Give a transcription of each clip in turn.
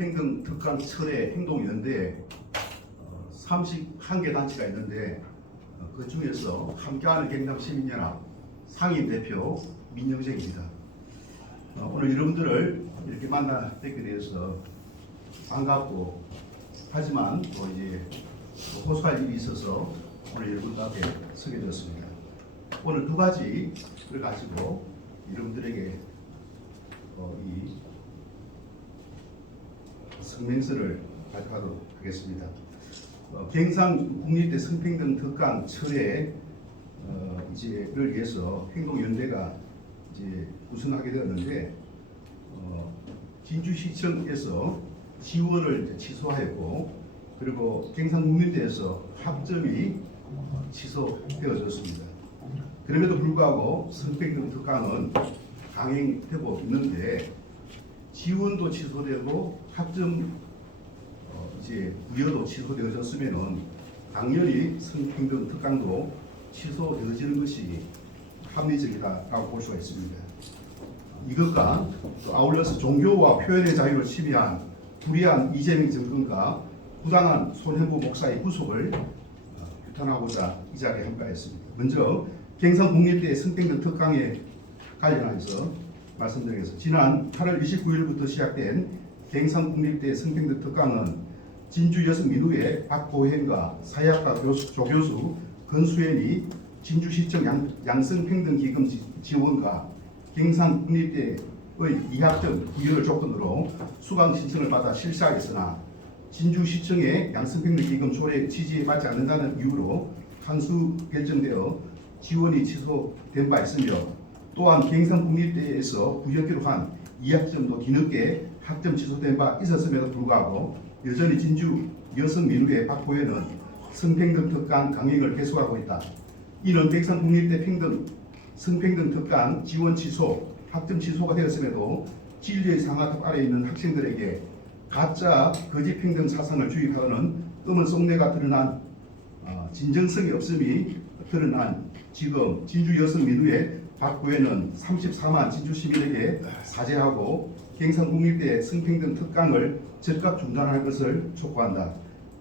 행정 특강 철회 행동연대에 31개 단체가 있는데 그 중에서 함께하는 경남시민연합 상임대표 민영재입니다. 오늘 여러분들을 이렇게 만나 뵙게 되어서 반갑고, 하지만 또 이제 호소할 일이 있어서 오늘 여러분 앞에 서게 되었습니다. 오늘 두 가지를 가지고 여러분들에게 이 성명서를 발표하도록 하겠습니다. 경상국립대 성평등 특강 철회를 위해서 행동연대가 이제 구성하게 되었는데, 진주시청에서 지원을 이제 취소하였고, 그리고 경상국립대에서 학점이 취소되어졌습니다. 그럼에도 불구하고 성평등 특강은 강행되고 있는데, 지원도 취소되고 학점 이제 부여도 취소되어졌으면은 당연히 성평등 특강도 취소되어지는 것이 합리적이다라고 볼 수가 있습니다. 이것과 또 아울러서 종교와 표현의 자유를 침해한 불의한 이재명 정권과 부당한 손해보 목사의 구속을 규탄하고자 이 자리에 함께하였습니다. 먼저 경상국립대 성평등 특강에 관련해서 말씀드리겠습니다. 지난 8월 29일부터 시작된 경상국립대 성평등 특강은 진주 여성 민우의 박보현과 사회학과 조교수 건수연이 진주시청 양성평등기금 지원과 경상국립대의 2학점 부여를 조건으로 수강 신청을 받아 실시하였으나 진주시청의 양성평등기금 조례 취지에 맞지 않는다는 이유로 한수 결정되어 지원이 취소된 바 있으며, 또한 경상국립대에서 부여기로 한 2학점도 뒤늦게 학점 취소된 바 있었음에도 불구하고 여전히 진주 여성민우의 박보현은 성평등 특강 강행을 계속하고 있다. 이는 경상국립대 성평등 특강 지원 취소, 학점 취소가 되었음에도 진리의 상하탑 아래에 있는 학생들에게 가짜 거짓 평등 사상을 주입하는 음은 속내가 드러난 진정성이 없음이 드러난 지금 진주 여성민우의 박보현은 34만 진주 시민에게 사죄하고 경상국립대 성평등 특강을 즉각 중단할 것을 촉구한다.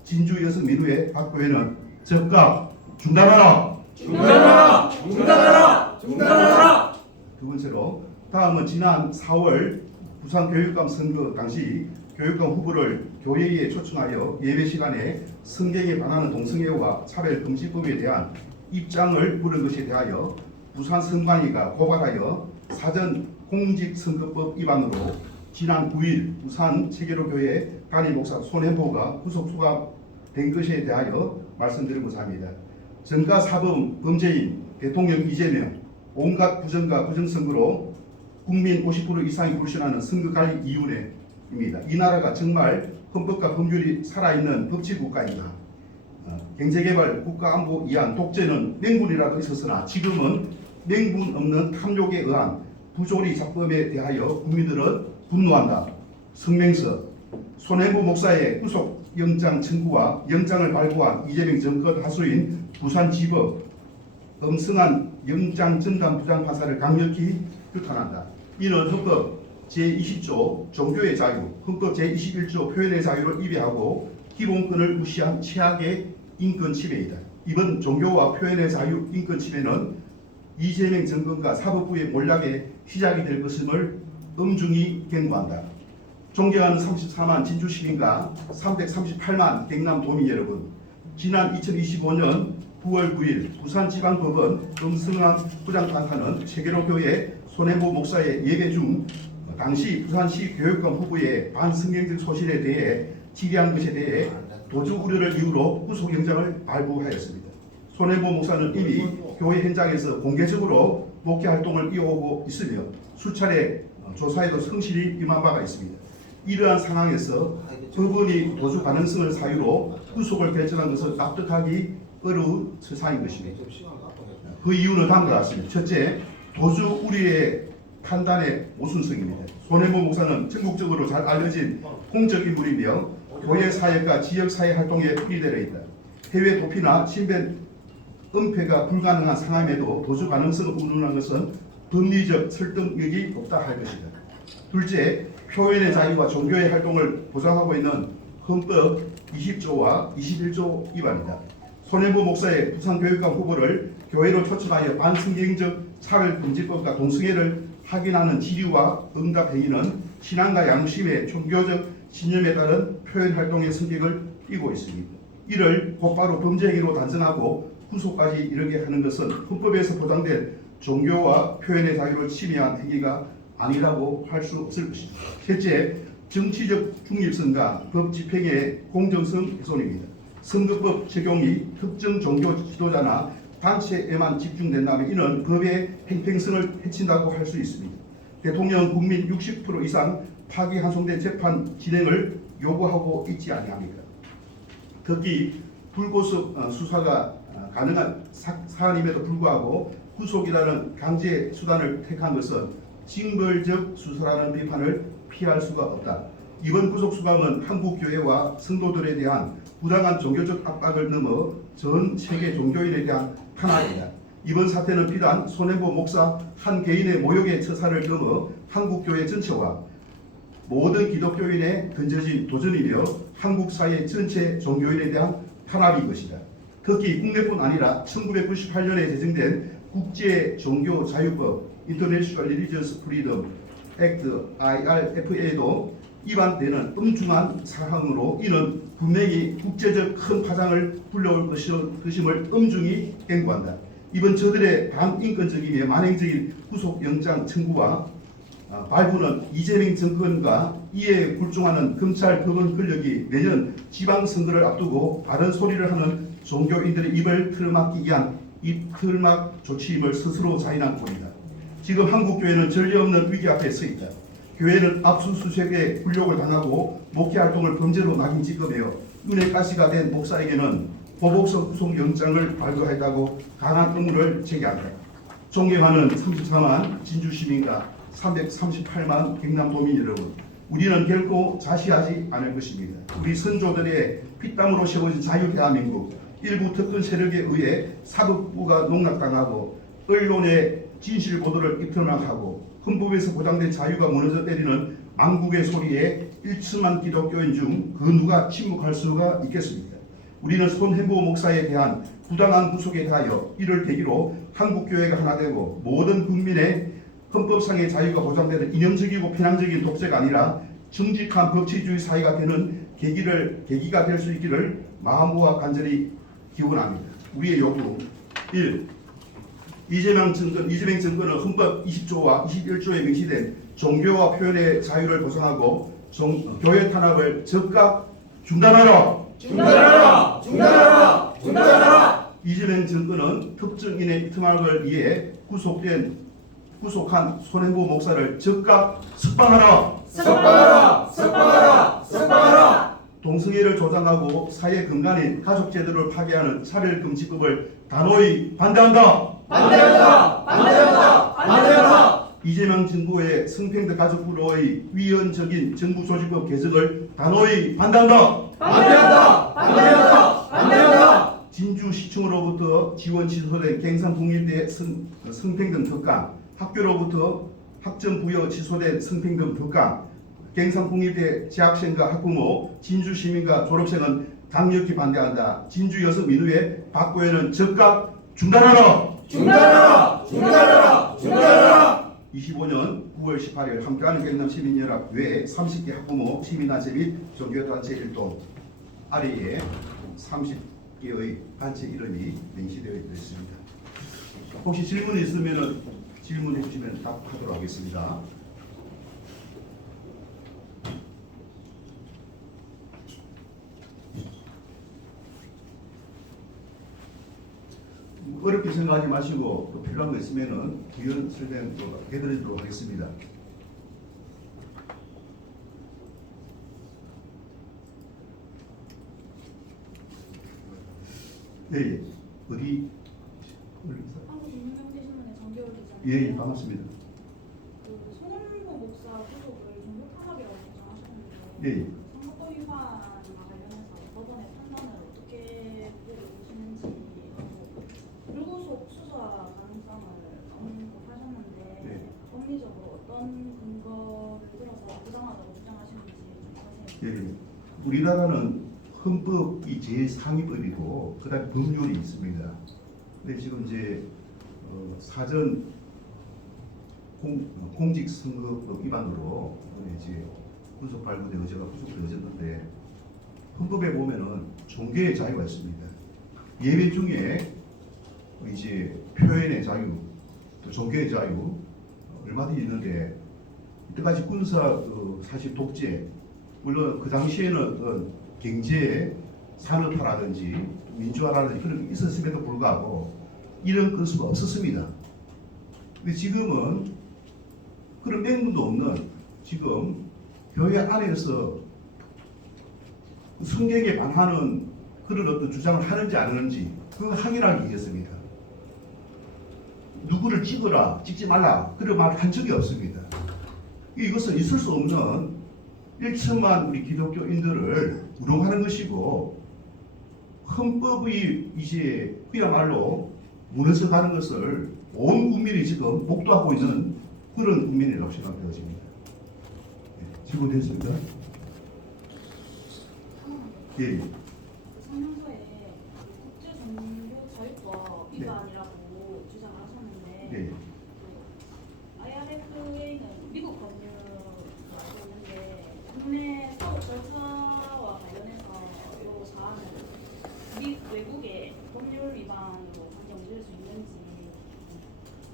진주 여성민우의 박보현은 즉각 중단하라! 중단하라! 중단하라! 중단하라! 두 번째로, 다음은 지난 4월 부산교육감 선거 당시 교육감 후보를 교회에 초청하여 예배 시간에 성경에 반하는 동성애와 차별금지법에 대한 입장을 물은 것에 대하여 부산 선관위가 고발하여 사전 공직선거법 위반으로 지난 9일 부산 체계로교회 담임 목사 손혜보가 구속 수감된 것에 대하여 말씀드리고자 합니다. 전가 사범 범죄인 대통령 이재명, 온갖 부정과 부정선거로 국민 50% 이상이 불신하는 선거관리위원회입니다. 이 나라가 정말 헌법과 법률이 살아있는 법치국가입니다. 경제개발, 국가안보 위한 독재는 맹군이라도 있었으나 지금은 맹군 없는 탐욕에 의한 부조리 작범에 대하여 국민들은 분노한다. 성명서, 손해보 목사의 구속 영장 청구와 영장을 발부한 이재명 정권 하수인 부산지법 엄승한 영장 전담 부장판사를 강력히 규탄한다. 이는 헌법 제20조 종교의 자유, 헌법 제21조 표현의 자유를 위배하고 기본권을 무시한 최악의 인권 침해이다. 이번 종교와 표현의 자유 인권 침해는 이재명 정권과 사법부의 몰락의 시작이 될 것임을 엄중히 경고한다. 존경하는 34만 진주 시민과 338만 경남 도민 여러분, 지난 2025년 9월 9일 부산지방법원 엄승한 부장판사는 체계로교회 손혜보 목사의 예배 중 당시 부산시 교육감 후보의 반성경적 소실에 대해 질의한 것에 대해 도주 우려를 이유로 구속영장을 발부하였습니다. 손혜보 목사는 이미 교회 현장에서 공개적으로 목회 활동을 이어오고 있으며 수차례 조사에도 성실히 임한 바가 있습니다. 이러한 상황에서 법원이 도주 가능성을 사유로 구속을 결정한 것은 납득하기 어려운 처사인 것입니다. 그 이유는 다음과 같습니다. 첫째, 도주 우려의 판단의 모순성입니다. 손혜보 목사는 전국적으로 잘 알려진 공적인물이며 교회 사역과 지역사회 활동에 풀이되어 있다. 해외 도피나 신변 은폐가 불가능한 상황에도 도주 가능성을 운운한 것은 법리적 설득력이 없다 할 것이다. 둘째, 표현의 자유와 종교의 활동을 보장하고 있는 헌법 20조와 21조 위반이다. 손혜보 목사의 부산교육감 후보를 교회로 초청하여 반성경적 차별금지법과 동성애를 확인하는 질의와 응답 행위는 신앙과 양심의 종교적 신념에 따른 표현 활동의 성격을 띠고 있습니다. 이를 곧바로 범죄 행위로 단정하고 구속까지 이르게 하는 것은 헌법에서 보장된 종교와 표현의 자유를 침해한 행위가 아니라고 할 수 없을 것입니다. 실제 정치적 중립성과 법 집행의 공정성 훼손입니다. 선거법 적용이 특정 종교 지도자나 단체에만 집중된다면 이는 법의 행평성을 해친다고 할 수 있습니다. 대통령 국민 60% 이상 파기환송된 재판 진행을 요구하고 있지 아니합니까? 특히 불구속 수사가 가능한 사안임에도 불구하고 구속이라는 강제 수단을 택한 것은 징벌적 수사라는 비판을 피할 수가 없다. 이번 구속 수감은 한국 교회와 성도들에 대한 부당한 종교적 압박을 넘어 전 세계 종교인에 대한 탄압이다. 이번 사태는 비단 손혜보 목사 한 개인의 모욕의 처사를 넘어 한국 교회 전체와 모든 기독교인의 던져진 도전이며 한국 사회 전체 종교인에 대한 탄압인 것이다. 특히 국내뿐 아니라 1998년에 제정된 국제 종교 자유법 International Religious Freedom Act IRFA도 위반되는 엄중한 사항으로 이는 분명히 국제적 큰 파장을 불러올 것임을 엄중히 경고한다. 이번 저들의 반인권적이며 만행적인 구속영장 청구와 발부는 이재명 정권과 이에 굴종하는 검찰 법원 권력이 내년 지방선거를 앞두고 바른 소리를 하는 종교인들의 입을 틀어막기 위한 입틀막 조치임을 스스로 자인한 꼴이다. 지금 한국교회는 전례 없는 위기 앞에 서 있다. 교회는 압수수색에 굴욕을 당하고 목회활동을 범죄로 낙인 찍으며 눈에 가시가 된 목사에게는 보복성 구속영장을 발부했다고 강한 의문을 제기한다. 존경하는 34만 진주시민과 338만 경남도민 여러분, 우리는 결코 자시하지 않을 것입니다. 우리 선조들의 피땀으로 세워진 자유 대한민국, 일부 특권 세력에 의해 사법부가 농락당하고 언론의 진실 보도를 입틀막하고 헌법에서 보장된 자유가 무너져 때리는 망국의 소리에 1천만 기독교인 중 그 누가 침묵할 수가 있겠습니까? 우리는 손혜보 목사에 대한 부당한 구속에 대하여 이를 계기로 한국교회가 하나 되고 모든 국민의 헌법상의 자유가 보장되는 이념적이고 편향적인 독재가 아니라 정직한 법치주의 사회가 되는 계기가 될 수 있기를 마음과 간절히 기원합니다. 우리의 요구 1. 이재명 정권은 헌법 20조와 21조에 명시된 종교와 표현의 자유를 보장하고 교회 탄압을 즉각 중단하라! 중단하라! 중단하라! 중단하라! 이재명 정권은 특정인의 입틀막을 위해 구속한 손혜보 목사를 즉각 석방하라! 석방하라! 석방하라! 석방하라! 동성애를 조장하고 사회 근간인 가족제도를 파괴하는 차별금지법을 단호히 반대한다! 반대한다! 반대한다! 반대한다! 이재명 정부의 성평등 가족부로의 위헌적인 정부 조직법 개정을 단호히 반대한다! 반대한다! 반대한다! 반대한다! 진주시청으로부터 지원 취소된 갱산북립대 성평등 특강, 학교로부터 학점 부여 취소된 성평등 특강, 갱산북립대 재학생과 학부모, 진주시민과 졸업생은 강력히 반대한다. 진주 여성민우회 박고회는 즉각 중단하라! 중단하라! 중단하라! 중단하라! 25년 9월 18일 함께하는 경남시민연합 외 30개 학부모, 시민단체 및 종교단체 일동 아래에 30개의 단체 이름이 명시되어 있습니다. 혹시 질문이 있으면 질문해 주시면 답하도록 하겠습니다. 어렵게 생각하지 마시고 또 필요한 거 있으면은 부연 설명 해드리도록 하겠습니다. 네, 어디? 한국인민경제신문의 정겨울 기자님. 예, 반갑습니다. 그 손혜보 목사 구속을 종교 탄압이라고 주장하셨는데 예. 선거법 위반과 관련해서 법원의 판단을 어떻게 보고 계시는지 하고 불구속 수사 가능성을 언급하셨는데 네. 법리적으로 어떤 근거를 들어서 부정하다고 주장하시는지 좀 자세히. 예, 우리나라는 헌법이 제일 상위법이고 그다음에 법률이 있습니다. 근데 지금 이제 사전 공직선거법 위반으로 이제 구속 발부돼 의제가 구속되어졌는데 헌법에 보면은 종교의 자유가 있습니다. 예배 중에 이제 표현의 자유, 또 종교의 자유 얼마든지 있는데 이때까지 군사 사실 독재, 물론 그 당시에는 어떤 경제 산업화라든지 민주화라든지 그런 게 있었음에도 불구하고 이런 건수가 없었습니다. 근데 지금은 그런 맹문도 없는 지금 교회 안에서 성경에 반하는 그런 어떤 주장을 하는지 안 하는지 그 확인하기 위해서입니다. 누구를 찍어라, 찍지 말라 그런 말 한 적이 없습니다. 이것은 있을 수 없는 1천만 우리 기독교인들을 우롱하는 것이고 헌법이 이제 그야말로 무너져 가는 것을 온 국민이 지금 목도하고 있는 그런 국민이라고 생각되어집니다. 질문됐습니까? 예. 성명서에 국제 종교 자유법 위반이라고 주장을 하셨는데 네. IRFA는 미국 법률로 알고 있는데 국내 사법 절차와 관련해서 이 사안은 외국의 법률 위반으로 판정될 수 있는지.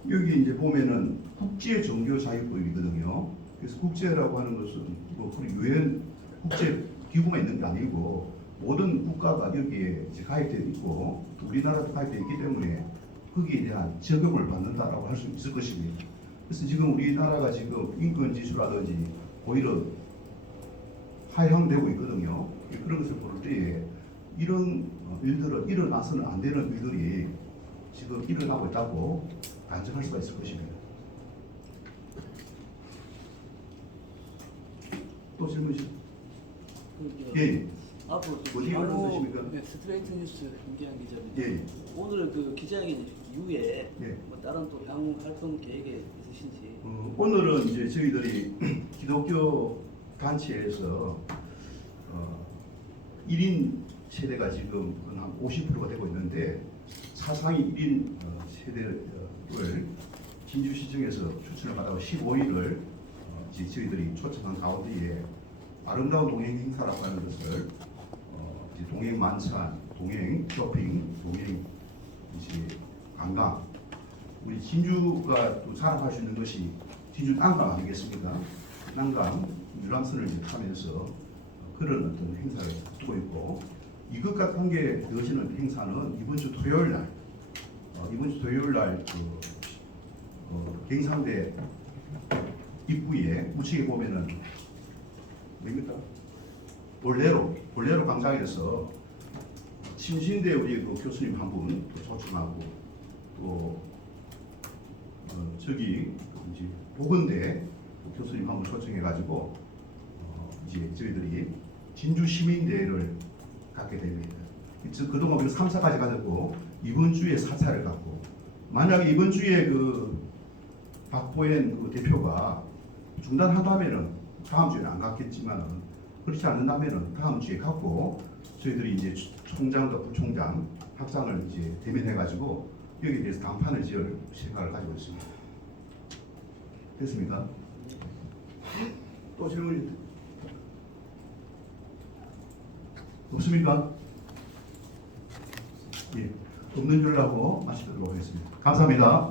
여기 이제 보면은 국제 종교 자유법이거든요. 그래서 국제라고 하는 것은 뭐 유엔 국제 기구만 있는 게 아니고 모든 국가가 여기에 이제 가입되어 있고 또 우리나라도 가입되어 있기 때문에 거기에 대한 적용을 받는다라고 할 수 있을 것입니다. 그래서 지금 우리나라가 지금 인권 지수라든지 오히려 하향되고 있거든요. 그런 것을 볼 때에 이런 일들은 일어나서는 안 되는 일들이 지금 일어나고 있다고 단정할 수가 있을 것입니다. 또 질문이시? 예. 앞으로 또 어디에 관련 쓰십니까? 스트레이트 뉴스 김기한 기자님. 예. 오늘 그 기자회견 이후에 예. 뭐 다른 또 향후 활동 계획이 있으신지. 오늘은 이제 저희들이 기독교 단체에서 1인 세대가 지금 한 50%가 되고 있는데 사상이 1인 세대를 진주시청에서 추천을 받아서 15일을 이제 저희들이 초청한 가운데에 아름다운 동행 행사라고 하는 것을 이제 동행 만찬, 동행 쇼핑, 동행 이제 관광, 우리 진주가 또 자랑할 수 있는 것이 진주 난강 아니겠습니까? 난강 유람선을 이제 타면서 그런 어떤 행사를 두고 있고 이것과 관계되어지는 행사는 이번 주 토요일 날 경상대 입구에 우측에 보면은 뭡니까? 볼레로 광장에서 침신대 우리 그 교수님 한 분 초청하고 또 저기 이제 보건대 교수님 한 분 초청해가지고 이제 저희들이 진주 시민대회를 갖게 됩니다. 그동안 우리가 3차까지 가졌고 이번 주에 4차를 갖고 만약에 이번 주에 그 박보현 그 대표가 중단한다면은 다음 주에는 안 갖겠지만은 그렇지 않는다면은 다음 주에 갖고 저희들이 이제 총장과 부총장 합장을 이제 대면해가지고 여기에 대해서 담판을 지을 생각을 가지고 있습니다. 됐습니까? 또 질문이 없습니까? 예, 없는 줄 알고 마치도록 하겠습니다. 감사합니다.